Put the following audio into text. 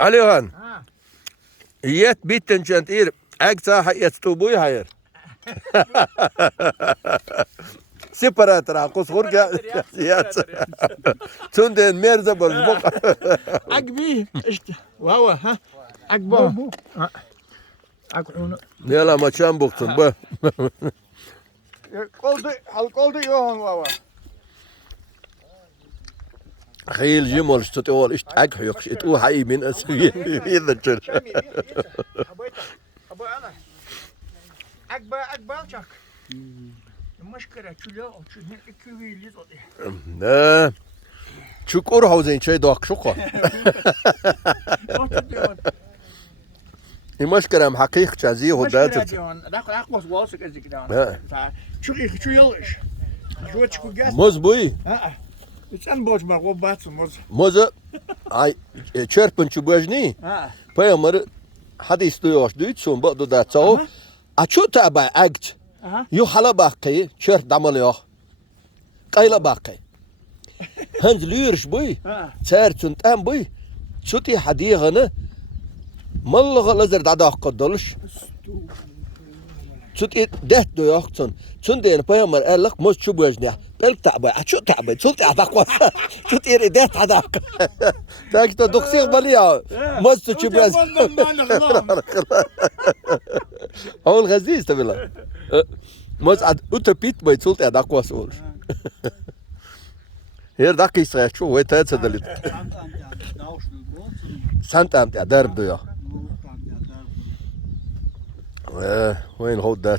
Alihan. Ha. Yet bitten çent ir. Eksa hayet tu buy hayır. Separator kus hurga. Yat. Tunden merze bol bok. Agbi işte. Wow ha. Agba. Agunu. Ne la maçan boktun bu. Halk oldu yoğun wow. خيل جمل استطول اشت اكحيق اتو حي من اسوي اذا تشر Agba çak. Maşkara çulo çulo küvili oldu. لا شكور حوزين شي دوك شكو المشكلة محقيق جازيه ودات Akwas walsik ezik Ha. dan. Çuyo. Çuyo gas. موز بوي Ha. Sen bozma o batsın moz. موز اي چرپن چو بجني Ha. پیامر حدیث دویاش دوید سون با دو دستاو اچو تابع اگت Aha. یو حالا باقی چرپ دمالیا قایلا باقی هنز لیرش بوی Ha. سرتون تام بوی شوتي حديقنا مالغ لزر دادا قدلش شوتي ده دو ياختن شون دين پیامر الک موز چو بجنی بلک تابع اچو تابع شوتي اداقوا شوتي ده تاداق تاك تو دقسيق باليا موز چو بجنی اول غزيز تبلا موز اد اوتوبيت باي تولت اداقوا سول هير داكي سرچو ويتا تدلت سنت ام درد يا وين هو دات